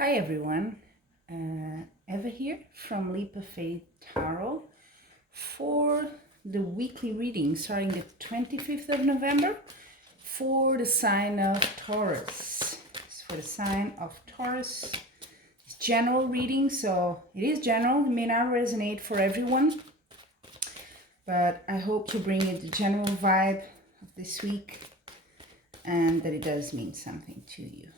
Hi everyone, Eva here from Leap of Faith Tarot for the weekly reading starting the 25th of November for the sign of Taurus. It's for the sign of Taurus. It's general reading, so it is general. It may not resonate for everyone, but I hope to bring you the general vibe of this week and that it does mean something to you.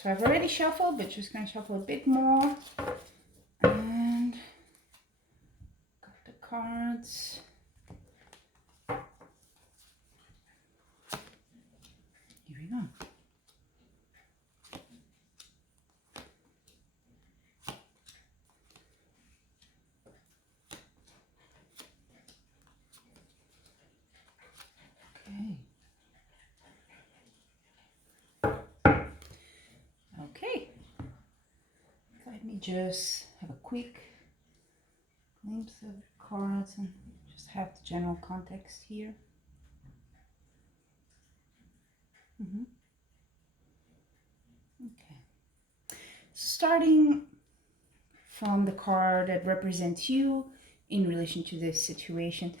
So I've already shuffled, but just going to shuffle a bit more. And got the cards. Here we go. Okay. Let me just have a quick glimpse of the cards and just have the general context here. Okay. Starting from the card that represents you in relation to this situation,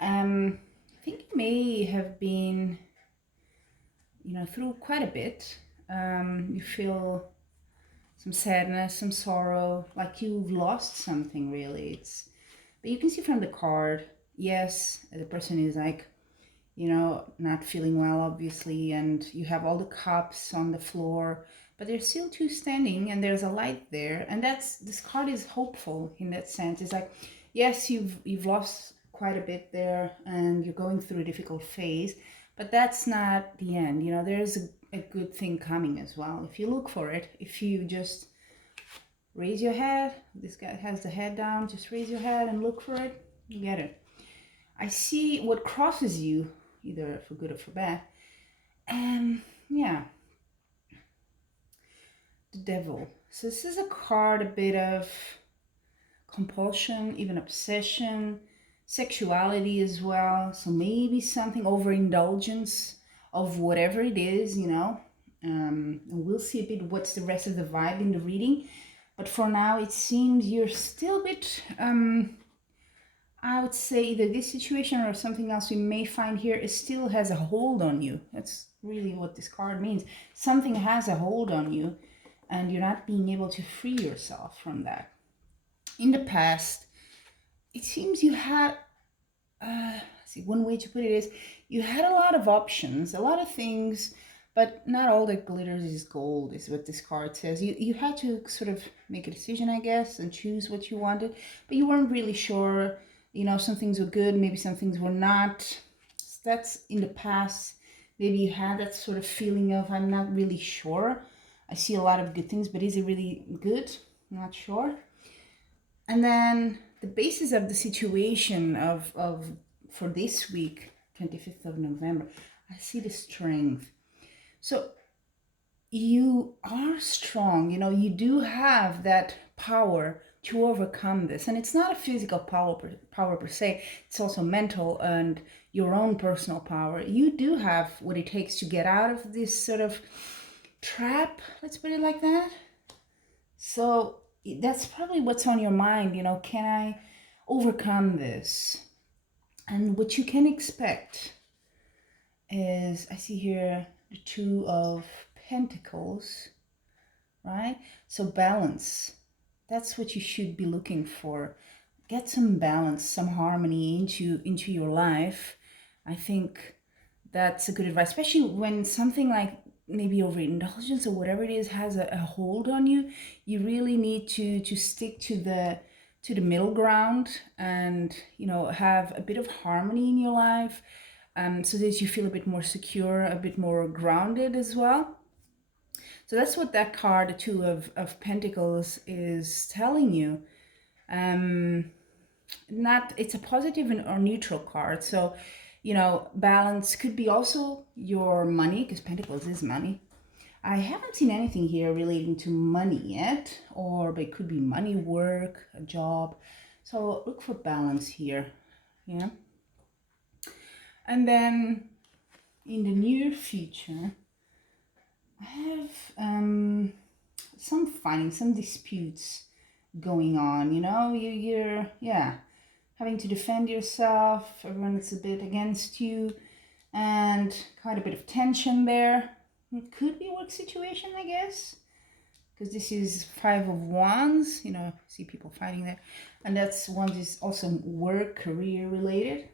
I think you may have been, through quite a bit. You feel some sadness, some sorrow, like you've lost something really. But you can see from the card, yes, the person is like, not feeling well, obviously, and you have all the cups on the floor, but there's still two standing and there's a light there. And this card is hopeful in that sense. It's like, yes, you've lost quite a bit there and you're going through a difficult phase, but that's not the end. There's a good thing coming as well. If you look for it, if you just raise your head, this guy has the head down, just raise your head and look for it, you get it. I see what crosses you, either for good or for bad. Yeah, the devil. So this is a card, a bit of compulsion, even obsession, sexuality as well. So maybe something overindulgence of whatever it is, and we'll see a bit what's the rest of the vibe in the reading. But for now, it seems you're still a bit, I would say either this situation or something else we may find here, it still has a hold on you. That's really what this card means. Something has a hold on you and you're not being able to free yourself from that. In the past, it seems you had, one way to put it is, you had a lot of options, a lot of things, but not all that glitters is gold, is what this card says. You had to sort of make a decision, I guess, and choose what you wanted, but you weren't really sure. Some things were good, maybe some things were not. So that's in the past. Maybe you had that sort of feeling of, I'm not really sure. I see a lot of good things, but is it really good? I'm not sure. And then the basis of the situation of for this week, 25th of November, I see the strength. So you are strong, you do have that power to overcome this. And it's not a physical power per se, it's also mental and your own personal power. You do have what it takes to get out of this sort of trap, let's put it like that. So that's probably what's on your mind, can I overcome this? And what you can expect is, I see here the Two of Pentacles, right? So balance, that's what you should be looking for. Get some balance, some harmony into your life. I think that's a good advice, especially when something like maybe overindulgence or whatever it is has a hold on you. You really need to stick to the middle ground and have a bit of harmony in your life, so that you feel a bit more secure, a bit more grounded as well. So that's what that card, the Two of Pentacles, is telling you. It's a positive or neutral card. So balance could be also your money, because Pentacles is money. I haven't seen anything here relating to money yet, but it could be money, work, a job. So look for balance here, yeah. And then in the near future, I have some fighting, some disputes going on. You know, you're yeah, having to defend yourself. Everyone is a bit against you, and quite a bit of tension there. It could be a work situation, I guess, because this is Five of Wands. You know, see people fighting there, and that's one is also work, career related.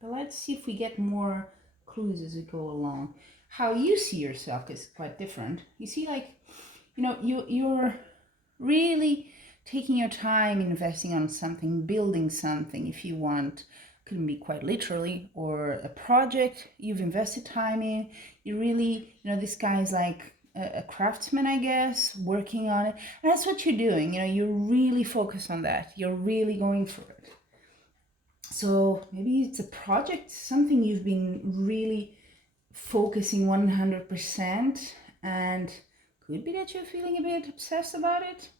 But let's see if we get more clues as we go along. How you see yourself is quite different. You see, like, you know, you're really taking your time investing on something, building something if you want. Can be quite literally, or a project you've invested time in. You really, you know, this guy is like a craftsman, I guess, working on it. And that's what you're doing. You know, you're really focused on that. You're really going for it. So maybe it's a project, something you've been really focusing 100%, and could be that you're feeling a bit obsessed about it.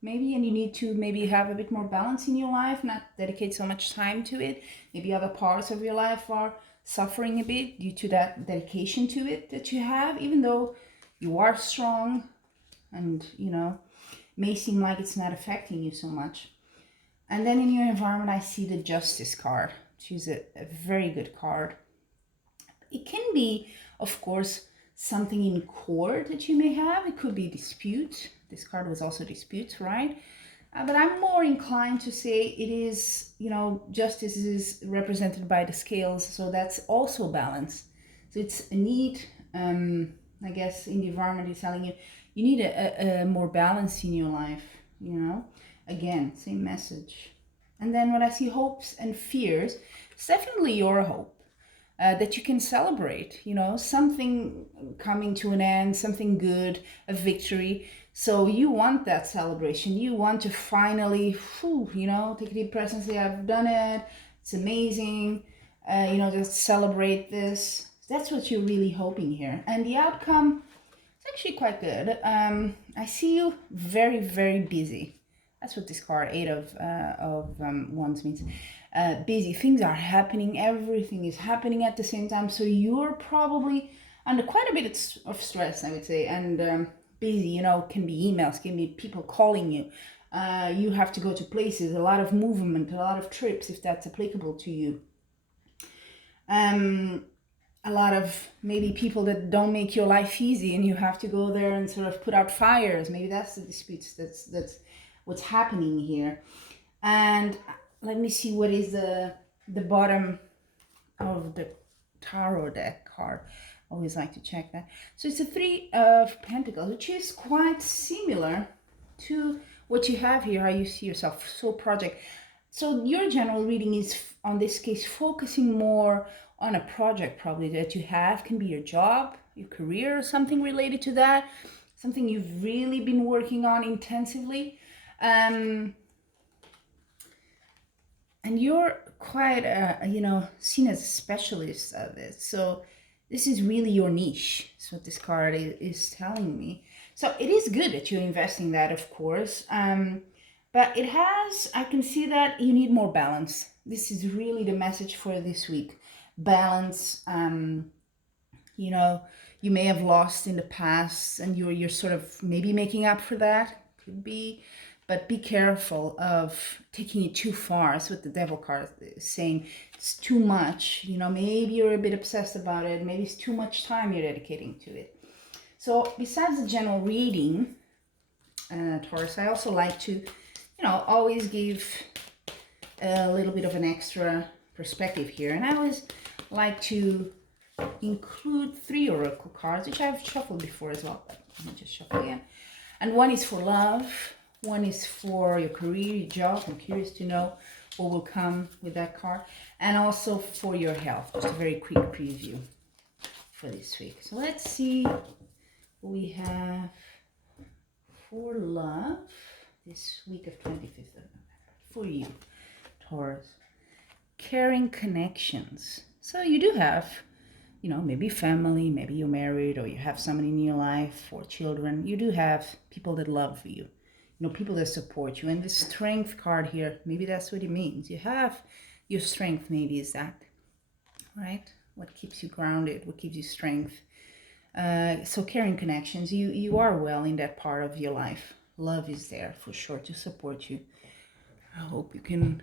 Maybe, and you need to maybe have a bit more balance in your life, not dedicate so much time to it. Maybe other parts of your life are suffering a bit due to that dedication to it that you have, even though you are strong and, you know, may seem like it's not affecting you so much. And then in your environment, I see the Justice card, which is a very good card. It can be, of course, something in court that you may have. It could be dispute. This card was also disputes, right? But I'm more inclined to say it is, you know, justice is represented by the scales, so that's also balance. So it's a need, I guess, in the environment is telling you, you need a more balance in your life, you know? Again, same message. And then when I see hopes and fears, it's definitely your hope. That you can celebrate, you know, something coming to an end, something good, a victory. So you want that celebration. You want to finally, you know, take a deep breath and say, I've done it. It's amazing. You know, just celebrate this. That's what you're really hoping here. And the outcome is actually quite good. I see you very, very busy. That's what this card, Eight of Wands, means. Busy. Things are happening. Everything is happening at the same time. So you're probably under quite a bit of stress, I would say. And busy, you know, can be emails, can be people calling you. You have to go to places, a lot of movement, a lot of trips, if that's applicable to you. A lot of maybe people that don't make your life easy, and you have to go there and sort of put out fires. Maybe that's the disputes. That's what's happening here. And let me see what is the bottom of the tarot deck card. Always like to check that. So it's a Three of Pentacles, which is quite similar to what you have here, how you see yourself. So project. So your general reading is, on this case, focusing more on a project probably that you have. Can be your job, your career, or something related to that. Something you've really been working on intensively. And you're quite, you know, seen as a specialist of it. So this is really your niche. That's what this card is telling me. So it is good that you're investing that, of course. But it has, I can see that you need more balance. This is really the message for this week. Balance. You know, you may have lost in the past, and you're sort of maybe making up for that. Could be. But be careful of taking it too far. That's what the Devil card is saying. It's too much. You know, maybe you're a bit obsessed about it. Maybe it's too much time you're dedicating to it. So besides the general reading, Taurus, I also like to, you know, always give a little bit of an extra perspective here. And I always like to include 3 oracle cards, which I've shuffled before as well. But let me just shuffle again. And one is for love. One is for your career, your job. I'm curious to know what will come with that card. And also for your health. Just a very quick preview for this week. So let's see what we have for love this week of 25th of November. For you, Taurus. Caring connections. So you do have, you know, maybe family, maybe you're married, or you have someone in your life, or children. You do have people that love you. You know, people that support you. And the Strength card here, maybe that's what it means. You have your strength, maybe is that, right? What keeps you grounded, what gives you strength. So caring connections, you are well in that part of your life. Love is there for sure to support you. I hope you can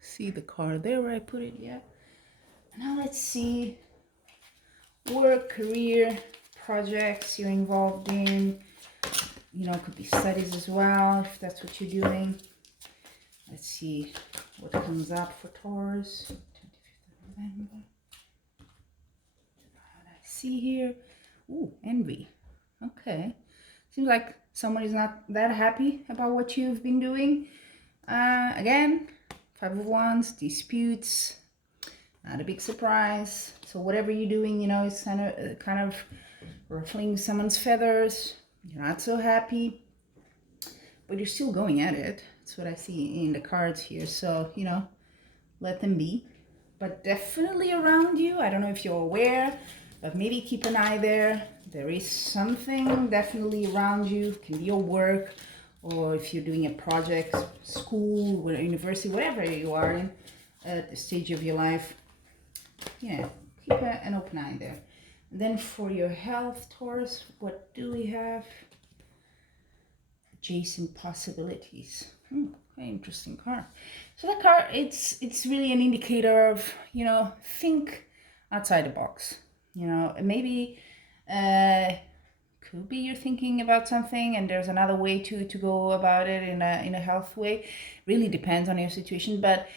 see the card there where I put it. Yeah. Now let's see work, career, projects you're involved in. You know, it could be studies as well if that's what you're doing. Let's see what comes up for Taurus. 25th of November. What I see here. Ooh, envy. Okay. Seems like someone is not that happy about what you've been doing. Again, Five of Wands, disputes, not a big surprise. So whatever you're doing, you know, is kind of ruffling someone's feathers. You're not so happy, but you're still going at it. That's what I see in the cards here. So, you know, let them be. But definitely around you, I don't know if you're aware, but maybe keep an eye there. There is something definitely around you. It can be your work, or if you're doing a project, school, or university, whatever you are in at the stage of your life. Yeah, keep an open eye there. And then for your health, Taurus, what do we have? Adjacent possibilities. Very interesting card. So that card, it's really an indicator of, you know, think outside the box. You know, maybe could be you're thinking about something and there's another way to go about it in a health way. Really depends on your situation, but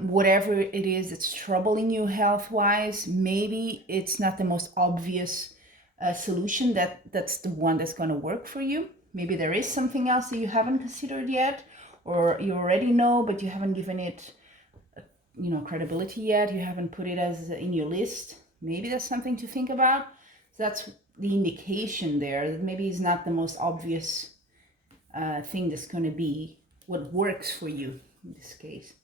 whatever it is that's troubling you health wise, maybe it's not the most obvious solution that's the one that's going to work for you. Maybe there is something else that you haven't considered yet, or you already know but you haven't given it, you know, credibility yet. You haven't put it as in your list. Maybe that's something to think about. So that's the indication there that maybe it's not the most obvious thing that's going to be what works for you in this case.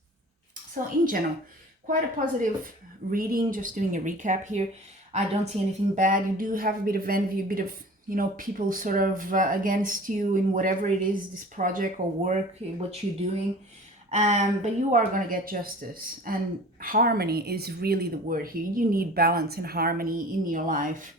So in general, quite a positive reading. Just doing a recap here. I don't see anything bad. You do have a bit of envy, a bit of, you know, people sort of against you in whatever it is, this project or work, what you're doing. But you are going to get justice, and harmony is really the word here. You need balance and harmony in your life,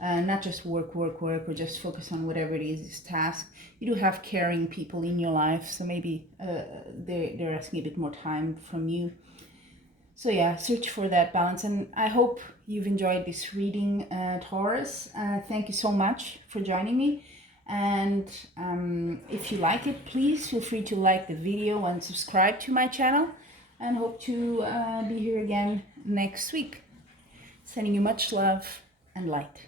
not just work, or just focus on whatever it is, this task. You do have caring people in your life, so maybe they're asking a bit more time from you. So yeah, search for that balance, and I hope you've enjoyed this reading, Taurus. Thank you so much for joining me, and if you like it, please feel free to like the video and subscribe to my channel, and hope to be here again next week. Sending you much love and light.